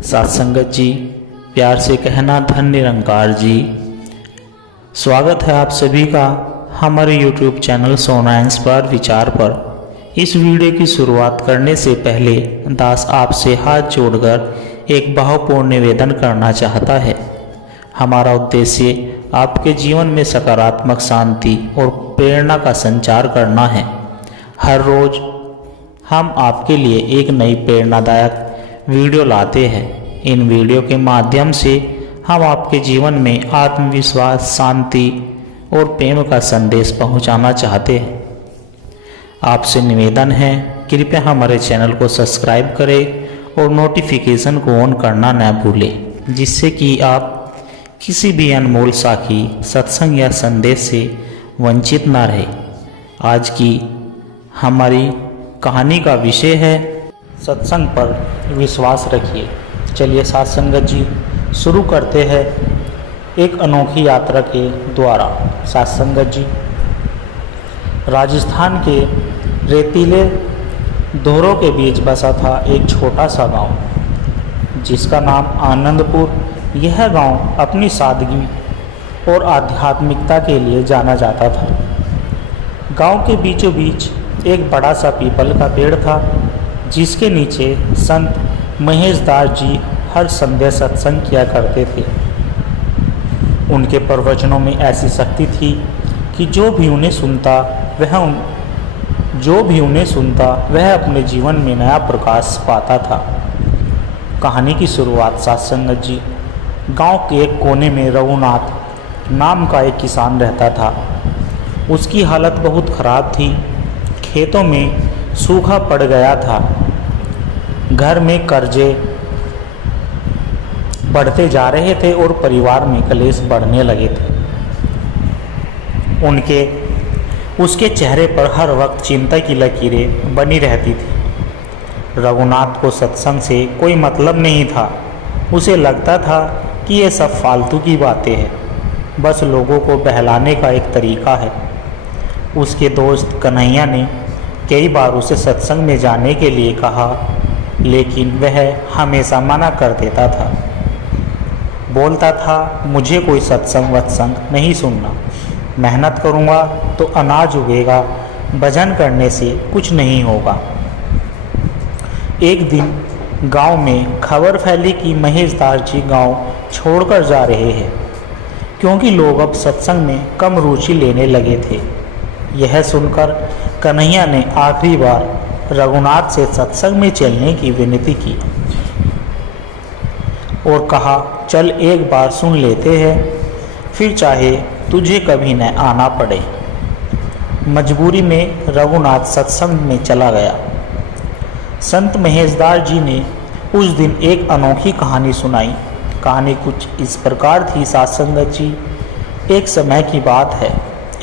साथ संगत जी, प्यार से कहना धन निरंकार जी। स्वागत है आप सभी का हमारे YouTube चैनल सोना इंस्पायर विचार पर। इस वीडियो की शुरुआत करने से पहले दास आपसे हाथ जोड़कर एक भावपूर्ण निवेदन करना चाहता है। हमारा उद्देश्य आपके जीवन में सकारात्मक शांति और प्रेरणा का संचार करना है। हर रोज हम आपके लिए एक नई प्रेरणादायक वीडियो लाते हैं। इन वीडियो के माध्यम से हम आपके जीवन में आत्मविश्वास, शांति और प्रेम का संदेश पहुंचाना चाहते हैं। आपसे निवेदन है, कृपया हमारे चैनल को सब्सक्राइब करें और नोटिफिकेशन को ऑन करना न भूलें, जिससे कि आप किसी भी अनमोल साखी, सत्संग या संदेश से वंचित ना रहे। आज की हमारी कहानी का विषय है सत्संग पर विश्वास रखिए। चलिए साथ संगत जी शुरू करते हैं एक अनोखी यात्रा के द्वारा। साथ संगत जी, राजस्थान के रेतीले दोहरों के बीच बसा था एक छोटा सा गांव, जिसका नाम आनंदपुर। यह गांव अपनी सादगी और आध्यात्मिकता के लिए जाना जाता था। गांव के बीचों बीच एक बड़ा सा पीपल का पेड़ था, जिसके नीचे संत महेश दास जी हर संध्या सत्संग किया करते थे। उनके प्रवचनों में ऐसी शक्ति थी कि जो भी उन्हें सुनता वह अपने जीवन में नया प्रकाश पाता था। कहानी की शुरुआत साथ संगत जी, गांव के एक कोने में रघुनाथ नाम का एक किसान रहता था। उसकी हालत बहुत खराब थी। खेतों में सूखा पड़ गया था। घर में कर्जे बढ़ते जा रहे थे और परिवार में कलेश बढ़ने लगे थे। उसके चेहरे पर हर वक्त चिंता की लकीरें बनी रहती थी। रघुनाथ को सत्संग से कोई मतलब नहीं था। उसे लगता था कि ये सब फालतू की बातें हैं, बस लोगों को बहलाने का एक तरीका है। उसके दोस्त कन्हैया ने कई बार उसे सत्संग में जाने के लिए कहा, लेकिन वह हमेशा मना कर देता था। बोलता था, मुझे कोई सत्संग वत्संग नहीं सुनना। मेहनत करूँगा तो अनाज उगेगा, भजन करने से कुछ नहीं होगा। एक दिन गांव में खबर फैली कि महेश दास जी गांव छोड़कर जा रहे हैं, क्योंकि लोग अब सत्संग में कम रुचि लेने लगे थे। यह सुनकर कन्हैया ने आखिरी बार रघुनाथ से सत्संग में चलने की विनती की और कहा, चल एक बार सुन लेते हैं, फिर चाहे तुझे कभी न आना पड़े। मजबूरी में रघुनाथ सत्संग में चला गया। संत महेशदास जी ने उस दिन एक अनोखी कहानी सुनाई। कहानी कुछ इस प्रकार थी साथ संगत जी। एक समय की बात है,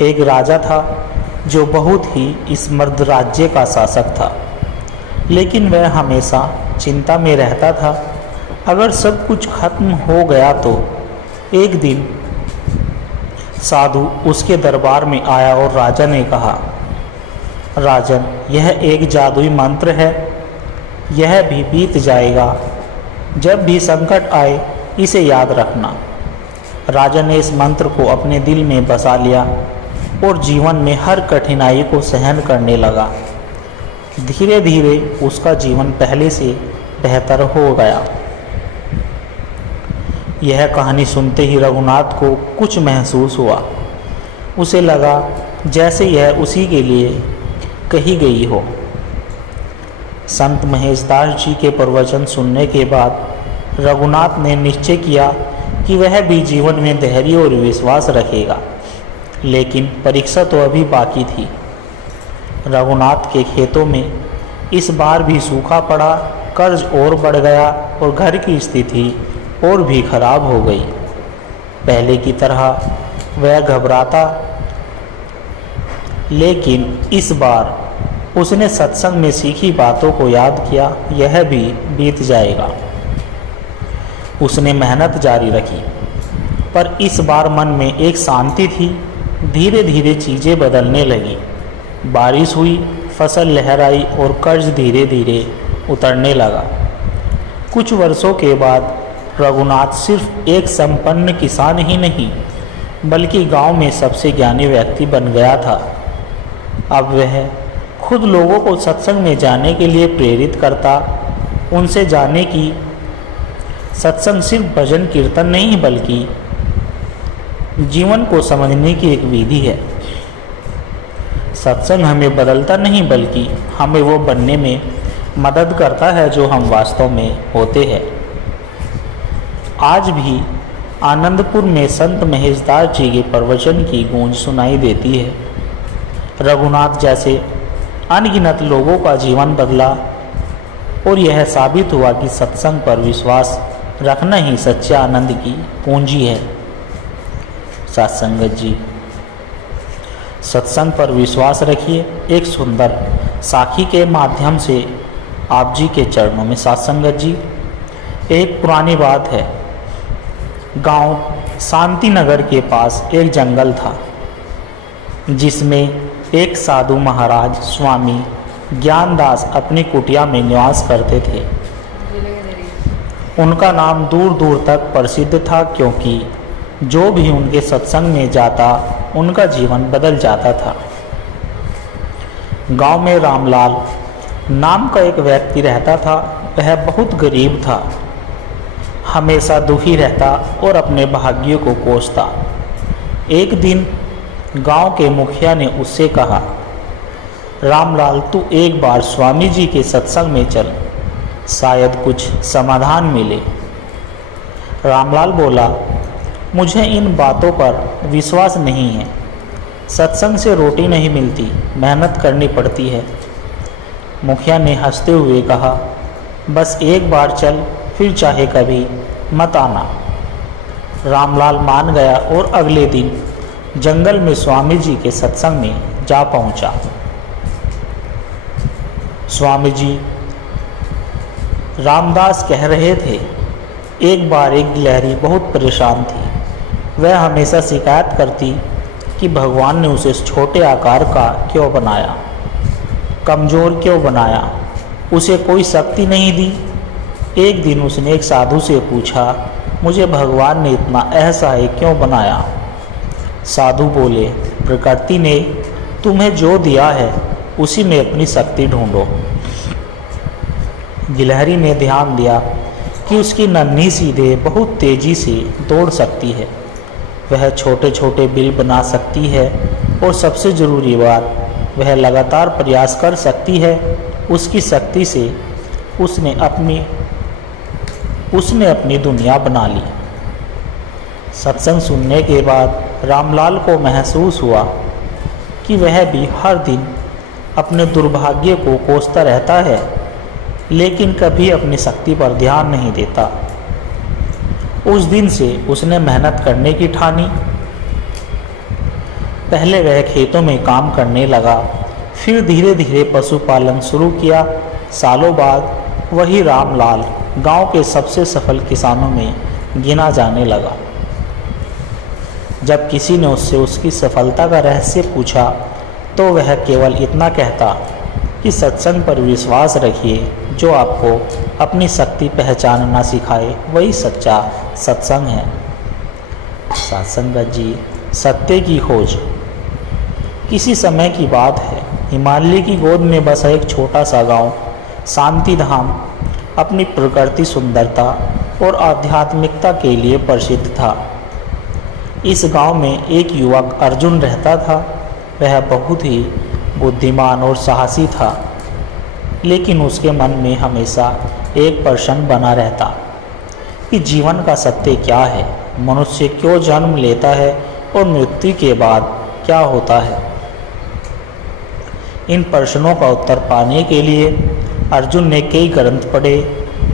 एक राजा था जो बहुत ही समृद्ध राज्य का शासक था, लेकिन वह हमेशा चिंता में रहता था। अगर सब कुछ खत्म हो गया तो एक दिन साधु उसके दरबार में आया और राजा ने कहा, राजन, यह एक जादुई मंत्र है, यह भी बीत जाएगा। जब भी संकट आए इसे याद रखना। राजा ने इस मंत्र को अपने दिल में बसा लिया और जीवन में हर कठिनाई को सहन करने लगा। धीरे धीरे उसका जीवन पहले से बेहतर हो गया। यह कहानी सुनते ही रघुनाथ को कुछ महसूस हुआ। उसे लगा जैसे यह उसी के लिए कही गई हो। संत महेशदास जी के प्रवचन सुनने के बाद रघुनाथ ने निश्चय किया कि वह भी जीवन में धैर्य और विश्वास रखेगा। लेकिन परीक्षा तो अभी बाकी थी। रघुनाथ के खेतों में इस बार भी सूखा पड़ा, कर्ज और बढ़ गया और घर की स्थिति और भी खराब हो गई। पहले की तरह वह घबराता, लेकिन इस बार उसने सत्संग में सीखी बातों को याद किया। यह भी बीत जाएगा। उसने मेहनत जारी रखी, पर इस बार मन में एक शांति थी। धीरे धीरे चीज़ें बदलने लगी। बारिश हुई, फसल लहराई और कर्ज धीरे धीरे उतरने लगा। कुछ वर्षों के बाद रघुनाथ सिर्फ एक संपन्न किसान ही नहीं बल्कि गांव में सबसे ज्ञानी व्यक्ति बन गया था। अब वह खुद लोगों को सत्संग में जाने के लिए प्रेरित करता, उनसे जाने की सत्संग सिर्फ भजन कीर्तन नहीं बल्कि जीवन को समझने की एक विधि है। सत्संग हमें बदलता नहीं बल्कि हमें वो बनने में मदद करता है जो हम वास्तव में होते हैं। आज भी आनंदपुर में संत महेशदास जी के प्रवचन की गूंज सुनाई देती है। रघुनाथ जैसे अनगिनत लोगों का जीवन बदला और यह साबित हुआ कि सत्संग पर विश्वास रखना ही सच्चे आनंद की पूंजी है। सत्संगत जी, सत्संग पर विश्वास रखिए। एक सुंदर साखी के माध्यम से आप जी के चरणों में सत्संगत जी। एक पुरानी बात है, गांव शांति नगर के पास एक जंगल था जिसमें एक साधु महाराज स्वामी ज्ञानदास अपनी कुटिया में निवास करते थे। उनका नाम दूर दूर तक प्रसिद्ध था क्योंकि जो भी उनके सत्संग में जाता उनका जीवन बदल जाता था। गांव में रामलाल नाम का एक व्यक्ति रहता था। वह बहुत गरीब था, हमेशा दुखी रहता और अपने भाग्य को कोसता। एक दिन गांव के मुखिया ने उससे कहा, रामलाल तू एक बार स्वामी जी के सत्संग में चल, शायद कुछ समाधान मिले। रामलाल बोला, मुझे इन बातों पर विश्वास नहीं है। सत्संग से रोटी नहीं मिलती, मेहनत करनी पड़ती है। मुखिया ने हंसते हुए कहा, बस एक बार चल, फिर चाहे कभी मत आना। रामलाल मान गया और अगले दिन जंगल में स्वामी जी के सत्संग में जा पहुंचा। स्वामी जी रामदास कह रहे थे, एक बार एक गिलहरी बहुत परेशान थी। वह हमेशा शिकायत करती कि भगवान ने उसे छोटे आकार का क्यों बनाया, कमज़ोर क्यों बनाया, उसे कोई शक्ति नहीं दी। एक दिन उसने एक साधु से पूछा, मुझे भगवान ने इतना असहाय क्यों बनाया? साधु बोले, प्रकृति ने तुम्हें जो दिया है उसी में अपनी शक्ति ढूंढो। गिलहरी ने ध्यान दिया कि उसकी नन्ही सीधे बहुत तेज़ी से दौड़ सकती है, वह छोटे छोटे बिल बना सकती है और सबसे ज़रूरी बात, वह लगातार प्रयास कर सकती है। उसकी शक्ति से उसने अपनी दुनिया बना ली। सत्संग सुनने के बाद रामलाल को महसूस हुआ कि वह भी हर दिन अपने दुर्भाग्य को कोसता रहता है, लेकिन कभी अपनी शक्ति पर ध्यान नहीं देता। उस दिन से उसने मेहनत करने की ठानी। पहले वह खेतों में काम करने लगा, फिर धीरे धीरे पशुपालन शुरू किया। सालों बाद वही रामलाल गांव के सबसे सफल किसानों में गिना जाने लगा। जब किसी ने उससे उसकी सफलता का रहस्य पूछा तो वह केवल इतना कहता कि सत्संग पर विश्वास रखिए। जो आपको अपनी शक्ति पहचानना सिखाए वही सच्चा सत्संग है। सत्संगत जी, सत्य की खोज। किसी समय की बात है, हिमालय की गोद में बसा एक छोटा सा गांव शांति धाम अपनी प्रकृति सुंदरता और आध्यात्मिकता के लिए प्रसिद्ध था। इस गांव में एक युवक अर्जुन रहता था। वह बहुत ही बुद्धिमान और साहसी था, लेकिन उसके मन में हमेशा एक प्रश्न बना रहता कि जीवन का सत्य क्या है, मनुष्य क्यों जन्म लेता है और मृत्यु के बाद क्या होता है। इन प्रश्नों का उत्तर पाने के लिए अर्जुन ने कई ग्रंथ पढ़े,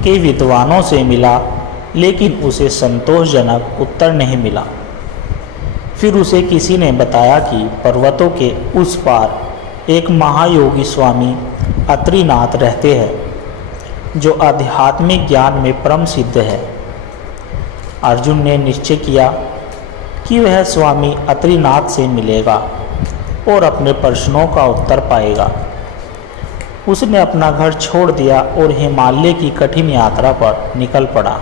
कई विद्वानों से मिला, लेकिन उसे संतोषजनक उत्तर नहीं मिला। फिर उसे किसी ने बताया कि पर्वतों के उस पार एक महायोगी स्वामी अत्रिनाथ रहते हैं, जो आध्यात्मिक ज्ञान में परम सिद्ध है। अर्जुन ने निश्चय किया कि वह स्वामी अत्रिनाथ से मिलेगा और अपने प्रश्नों का उत्तर पाएगा। उसने अपना घर छोड़ दिया और हिमालय की कठिन यात्रा पर निकल पड़ा।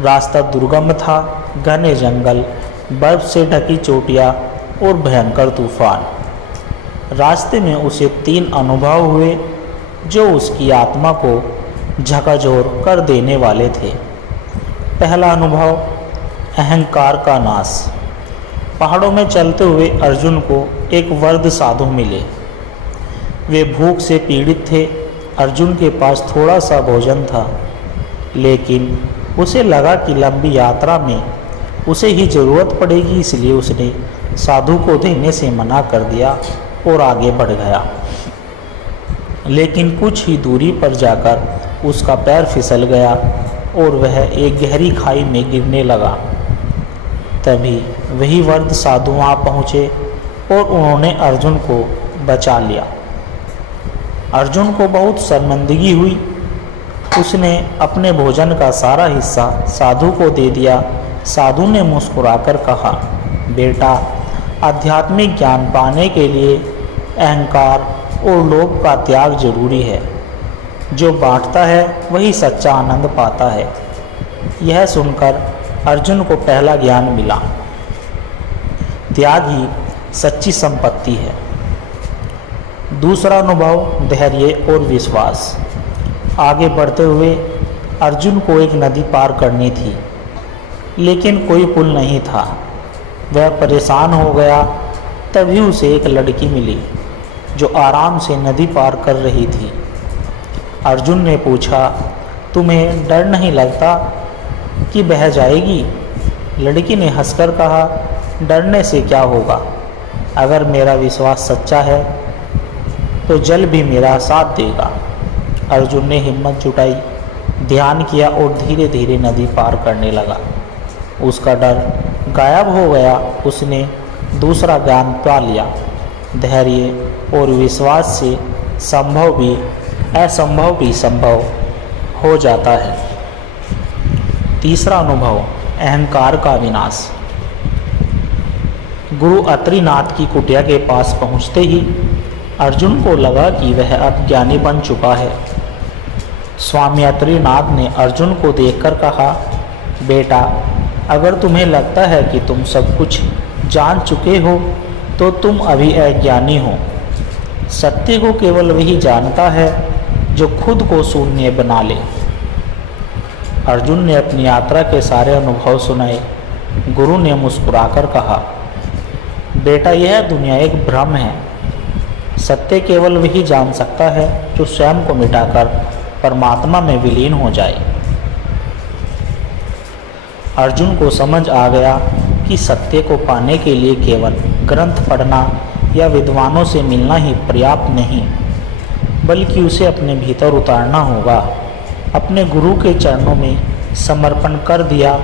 रास्ता दुर्गम था, घने जंगल, बर्फ से ढकी चोटियाँ और भयंकर तूफान। रास्ते में उसे 3 अनुभव हुए जो उसकी आत्मा को झकझोर कर देने वाले थे। पहला अनुभव, अहंकार का नाश। पहाड़ों में चलते हुए अर्जुन को एक वृद्ध साधु मिले। वे भूख से पीड़ित थे। अर्जुन के पास थोड़ा सा भोजन था, लेकिन उसे लगा कि लंबी यात्रा में उसे ही ज़रूरत पड़ेगी, इसलिए उसने साधु को देने से मना कर दिया और आगे बढ़ गया। लेकिन कुछ ही दूरी पर जाकर उसका पैर फिसल गया और वह एक गहरी खाई में गिरने लगा। तभी वही वृद्ध साधु वहाँ पहुँचे और उन्होंने अर्जुन को बचा लिया। अर्जुन को बहुत शर्मिंदगी हुई। उसने अपने भोजन का सारा हिस्सा साधु को दे दिया। साधु ने मुस्कुराकर कहा, बेटा, आध्यात्मिक ज्ञान पाने के लिए अहंकार और लोभ का त्याग जरूरी है। जो बांटता है वही सच्चा आनंद पाता है। यह सुनकर अर्जुन को पहला ज्ञान मिला। त्याग ही सच्ची संपत्ति है। दूसरा अनुभव, धैर्य और विश्वास। आगे बढ़ते हुए अर्जुन को एक नदी पार करनी थी, लेकिन कोई पुल नहीं था। वह परेशान हो गया। तभी उसे एक लड़की मिली जो आराम से नदी पार कर रही थी। अर्जुन ने पूछा, तुम्हें डर नहीं लगता कि बह जाएगी? लड़की ने हंसकर कहा, डरने से क्या होगा? अगर मेरा विश्वास सच्चा है तो जल भी मेरा साथ देगा। अर्जुन ने हिम्मत जुटाई, ध्यान किया और धीरे धीरे नदी पार करने लगा। उसका डर गायब हो गया। उसने दूसरा ज्ञान पा लिया। धैर्य और विश्वास से संभव भी असंभव भी संभव हो जाता है। तीसरा अनुभव, अहंकार का विनाश। गुरु अत्रिनाथ की कुटिया के पास पहुंचते ही अर्जुन को लगा कि वह अब ज्ञानी बन चुका है। स्वामी अत्रिनाथ ने अर्जुन को देखकर कहा, बेटा, अगर तुम्हें लगता है कि तुम सब कुछ जान चुके हो तो तुम अभी अज्ञानी हो। सत्य को केवल वही जानता है जो खुद को शून्य बना ले। अर्जुन ने अपनी यात्रा के सारे अनुभव सुनाए। गुरु ने मुस्कुराकर कहा, बेटा, यह दुनिया एक भ्रम है। सत्य केवल वही जान सकता है जो स्वयं को मिटाकर परमात्मा में विलीन हो जाए। अर्जुन को समझ आ गया कि सत्य को पाने के लिए केवल ग्रंथ पढ़ना या विद्वानों से मिलना ही पर्याप्त नहीं, बल्कि उसे अपने भीतर उतारना होगा। अपने गुरु के चरणों में समर्पण कर दिया।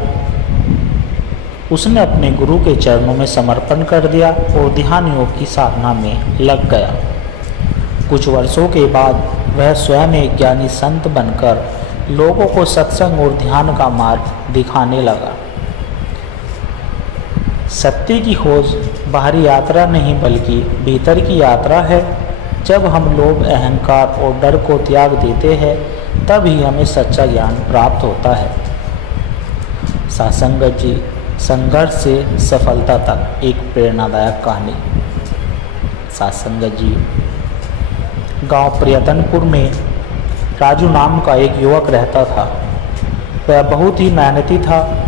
उसने अपने गुरु के चरणों में समर्पण कर दिया और ध्यान योग की साधना में लग गया। कुछ वर्षों के बाद वह स्वयं एक ज्ञानी संत बनकर लोगों को सत्संग और ध्यान का मार्ग दिखाने लगा। सत्य की खोज बाहरी यात्रा नहीं बल्कि भीतर की यात्रा है। जब हम लोभ, अहंकार और डर को त्याग देते हैं तब ही हमें सच्चा ज्ञान प्राप्त होता है। सासंगत जी, संघर्ष से सफलता तक एक प्रेरणादायक कहानी। सासंगत जी, गांव प्रियतनपुर में राजू नाम का एक युवक रहता था। वह बहुत ही मेहनती था,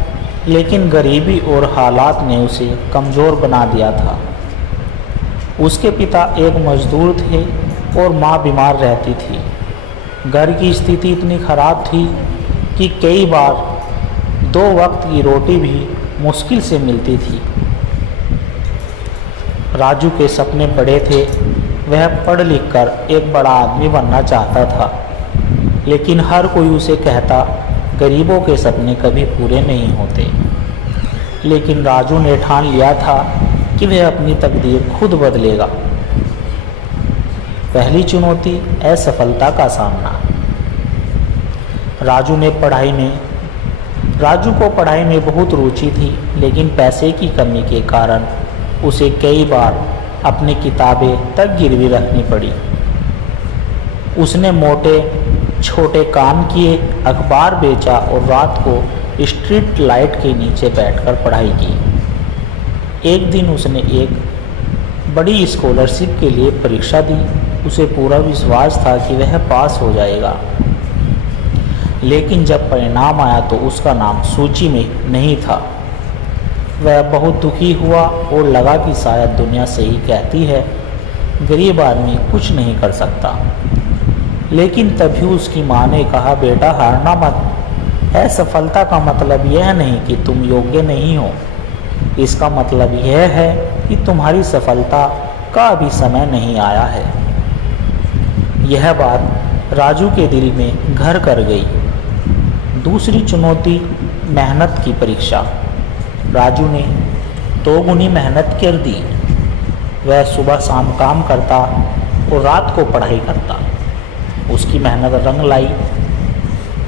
लेकिन गरीबी और हालात ने उसे कमज़ोर बना दिया था। उसके पिता एक मजदूर थे और माँ बीमार रहती थी। घर की स्थिति इतनी खराब थी कि कई बार 2 वक्त की रोटी भी मुश्किल से मिलती थी। राजू के सपने बड़े थे। वह पढ़ लिख कर एक बड़ा आदमी बनना चाहता था, लेकिन हर कोई उसे कहता, गरीबों के सपने कभी पूरे नहीं होते। लेकिन राजू ने ठान लिया था कि वह अपनी तकदीर खुद बदलेगा। पहली चुनौती, असफलता का सामना। राजू को पढ़ाई में बहुत रुचि थी, लेकिन पैसे की कमी के कारण उसे कई बार अपनी किताबें तक गिरवी रखनी पड़ी। उसने मोटे छोटे काम किए, अखबार बेचा और रात को स्ट्रीट लाइट के नीचे बैठकर पढ़ाई की। एक दिन उसने एक बड़ी स्कॉलरशिप के लिए परीक्षा दी। उसे पूरा विश्वास था कि वह पास हो जाएगा, लेकिन जब परिणाम आया तो उसका नाम सूची में नहीं था। वह बहुत दुखी हुआ और लगा कि शायद दुनिया सही कहती है, गरीब आदमी कुछ नहीं कर सकता। लेकिन तभी उसकी माँ ने कहा, बेटा हारना मत। असफलता का मतलब यह नहीं कि तुम योग्य नहीं हो, इसका मतलब यह है कि तुम्हारी सफलता का अभी समय नहीं आया है। यह बात राजू के दिल में घर कर गई। दूसरी चुनौती, मेहनत की परीक्षा। राजू ने 2 गुनी मेहनत कर दी। वह सुबह शाम काम करता और रात को पढ़ाई करता। उसकी मेहनत रंग लाई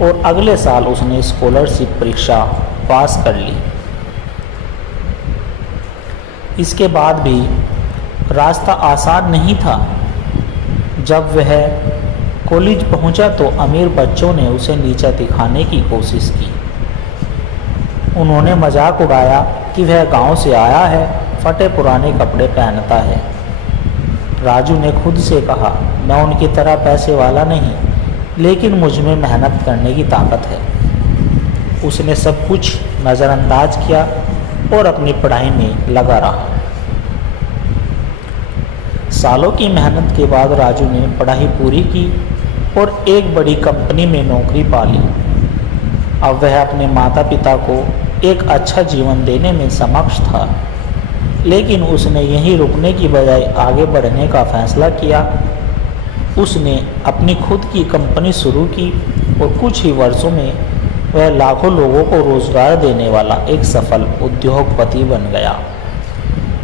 और अगले साल उसने स्कॉलरशिप परीक्षा पास कर ली। इसके बाद भी रास्ता आसान नहीं था। जब वह कॉलेज पहुंचा तो अमीर बच्चों ने उसे नीचा दिखाने की कोशिश की। उन्होंने मजाक उड़ाया कि वह गांव से आया है, फटे पुराने कपड़े पहनता है। राजू ने खुद से कहा, मैं उनकी तरह पैसे वाला नहीं, लेकिन मुझ में मेहनत करने की ताकत है। उसने सब कुछ नज़रअंदाज किया और अपनी पढ़ाई में लगा रहा। सालों की मेहनत के बाद राजू ने पढ़ाई पूरी की और एक बड़ी कंपनी में नौकरी पा ली। अब वह अपने माता पिता को एक अच्छा जीवन देने में सक्षम था, लेकिन उसने यहीं रुकने की बजाय आगे बढ़ने का फैसला किया। उसने अपनी खुद की कंपनी शुरू की और कुछ ही वर्षों में वह लाखों लोगों को रोजगार देने वाला एक सफल उद्योगपति बन गया।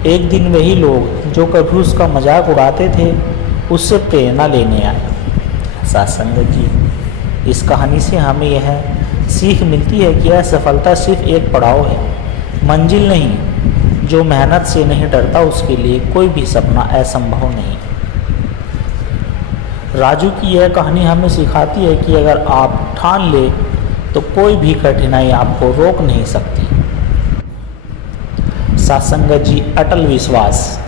एक दिन वही लोग जो कभी उसका मजाक उड़ाते थे, उससे प्रेरणा लेने आए। साथ संगत जी, इस कहानी से हमें यह सीख मिलती है कि असफलता सिर्फ एक पड़ाव है, मंजिल नहीं। जो मेहनत से नहीं डरता उसके लिए कोई भी सपना असंभव नहीं। राजू की यह कहानी हमें सिखाती है कि अगर आप ठान ले तो कोई भी कठिनाई आपको रोक नहीं सकती। सत्संगत जी, अटल विश्वास।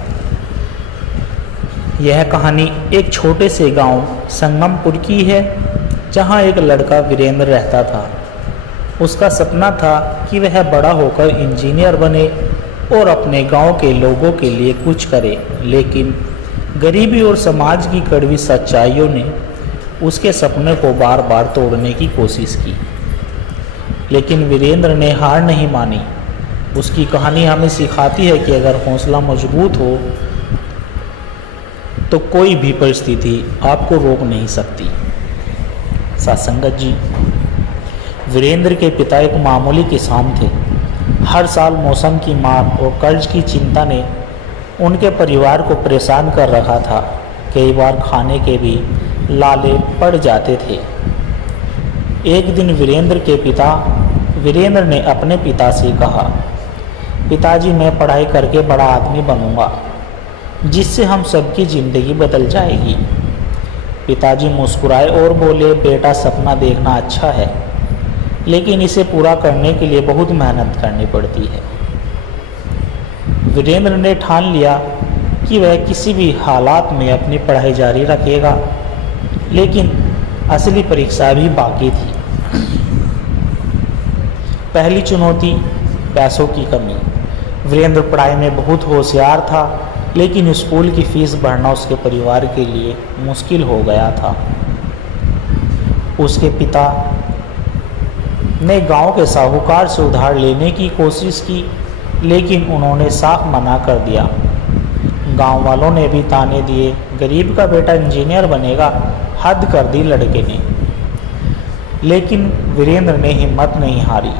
यह कहानी एक छोटे से गांव संगमपुर की है, जहां एक लड़का वीरेंद्र रहता था। उसका सपना था कि वह बड़ा होकर इंजीनियर बने और अपने गांव के लोगों के लिए कुछ करे, लेकिन गरीबी और समाज की कड़वी सच्चाइयों ने उसके सपने को बार बार तोड़ने की कोशिश की। लेकिन वीरेंद्र ने हार नहीं मानी। उसकी कहानी हमें सिखाती है कि अगर हौसला मजबूत हो तो कोई भी परिस्थिति आपको रोक नहीं सकती। सत्संगत जी, वीरेंद्र के पिता एक मामूली किसान थे। हर साल मौसम की मार और कर्ज की चिंता ने उनके परिवार को परेशान कर रखा था। कई बार खाने के भी लाले पड़ जाते थे। एक दिन वीरेंद्र ने अपने पिता से कहा, पिताजी, मैं पढ़ाई करके बड़ा आदमी बनूंगा, जिससे हम सबकी ज़िंदगी बदल जाएगी। पिताजी मुस्कुराए और बोले, बेटा, सपना देखना अच्छा है, लेकिन इसे पूरा करने के लिए बहुत मेहनत करनी पड़ती है। वीरेंद्र ने ठान लिया कि वह किसी भी हालात में अपनी पढ़ाई जारी रखेगा, लेकिन असली परीक्षा भी बाकी थी। पहली चुनौती, पैसों की कमी। वीरेंद्र पढ़ाई में बहुत होशियार था, लेकिन स्कूल की फीस भरना उसके परिवार के लिए मुश्किल हो गया था। उसके पिता ने गांव के साहूकार से उधार लेने की कोशिश की, लेकिन उन्होंने साफ मना कर दिया। गांव वालों ने भी ताने दिए, गरीब का बेटा इंजीनियर बनेगा, हद कर दी लड़के ने। लेकिन वीरेंद्र ने हिम्मत नहीं हारी।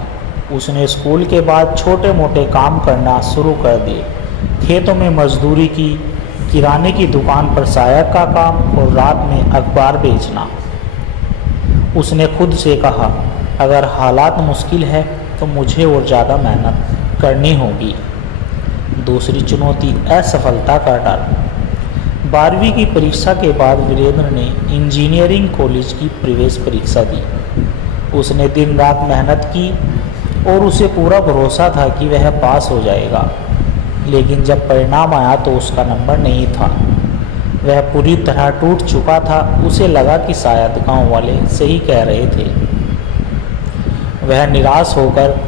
उसने स्कूल के बाद छोटे मोटे काम करना शुरू कर दिए। खेतों में मजदूरी की, किराने की दुकान पर सहायक का काम और रात में अखबार बेचना। उसने खुद से कहा, अगर हालात मुश्किल है तो मुझे और ज़्यादा मेहनत करनी होगी। दूसरी चुनौती, असफलता का डर। 12वीं की परीक्षा के बाद वीरेंद्र ने इंजीनियरिंग कॉलेज की प्रवेश परीक्षा दी। उसने दिन रात मेहनत की और उसे पूरा भरोसा था कि वह पास हो जाएगा, लेकिन जब परिणाम आया तो उसका नंबर नहीं था। वह पूरी तरह टूट चुका था। उसे लगा कि शायद गांव वाले सही कह रहे थे। वह निराश होकर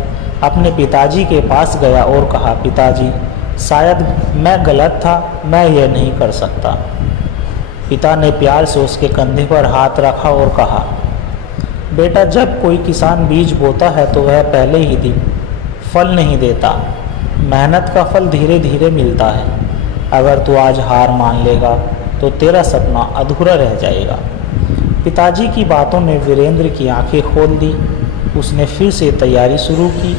अपने पिताजी के पास गया और कहा, पिताजी, शायद मैं गलत था, मैं यह नहीं कर सकता। पिता ने प्यार से उसके कंधे पर हाथ रखा और कहा, बेटा, जब कोई किसान बीज बोता है तो वह पहले ही दिन फल नहीं देता। मेहनत का फल धीरे धीरे मिलता है। अगर तू आज हार मान लेगा तो तेरा सपना अधूरा रह जाएगा। पिताजी की बातों ने वीरेंद्र की आंखें खोल दी। उसने फिर से तैयारी शुरू की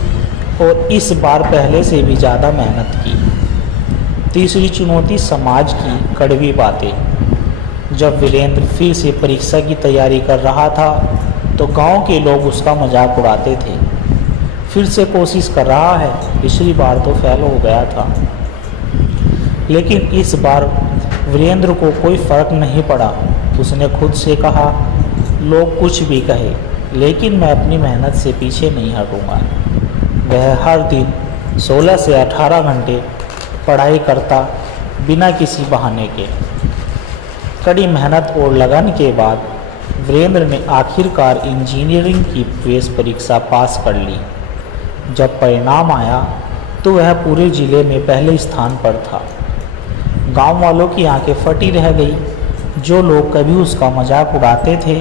और इस बार पहले से भी ज़्यादा मेहनत की। तीसरी चुनौती, समाज की कड़वी बातें। जब वीरेंद्र फिर से परीक्षा की तैयारी कर रहा था तो गांव के लोग उसका मजाक उड़ाते थे। फिर से कोशिश कर रहा है, पिछली बार तो फेल हो गया था। लेकिन इस बार वीरेंद्र को कोई फर्क नहीं पड़ा। उसने खुद से कहा, लोग कुछ भी कहे, लेकिन मैं अपनी मेहनत से पीछे नहीं हटूंगा। वह हर दिन 16 से 18 घंटे पढ़ाई करता, बिना किसी बहाने के। कड़ी मेहनत और लगन के बाद वीरेंद्र ने आखिरकार इंजीनियरिंग की प्रवेश परीक्षा पास कर ली। जब परिणाम आया तो वह पूरे जिले में पहले स्थान पर था। गांव वालों की आंखें फटी रह गई। जो लोग कभी उसका मजाक उड़ाते थे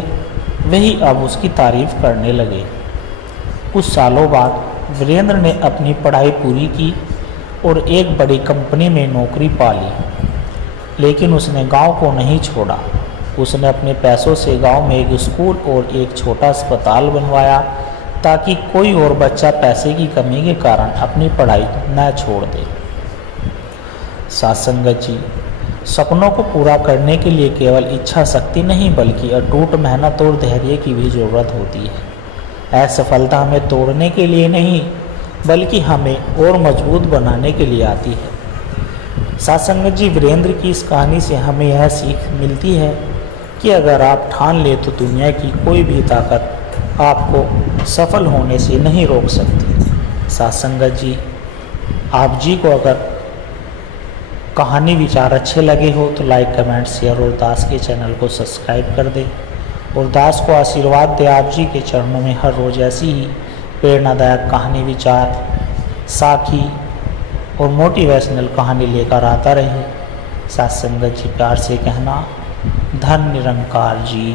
वही अब उसकी तारीफ करने लगे। कुछ सालों बाद वीरेंद्र ने अपनी पढ़ाई पूरी की और एक बड़ी कंपनी में नौकरी पा ली। लेकिन उसने गांव को नहीं छोड़ा। उसने अपने पैसों से गांव में एक स्कूल और एक छोटा अस्पताल बनवाया ताकि कोई और बच्चा पैसे की कमी के कारण अपनी पढ़ाई न छोड़ दे। साथ संगत जी, सपनों को पूरा करने के लिए केवल इच्छा शक्ति नहीं बल्कि अटूट मेहनत और धैर्य की भी ज़रूरत होती है। असफलता हमें तोड़ने के लिए नहीं बल्कि हमें और मजबूत बनाने के लिए आती है। साथ संगत जी, वीरेंद्र की इस कहानी से हमें यह सीख मिलती है कि अगर आप ठान ले तो दुनिया की कोई भी ताकत आपको सफल होने से नहीं रोक सकती। साथ संगत जी, आप जी को अगर कहानी विचार अच्छे लगे हो तो लाइक, कमेंट, शेयर और दास के चैनल को सब्सक्राइब कर दे और दास को आशीर्वाद दे आप जी के चरणों में हर रोज़ ऐसी ही प्रेरणादायक कहानी, विचार, साखी और मोटिवेशनल कहानी लेकर आता रहे। साथ संगत जी, प्यार से कहना, धन निरंकार जी।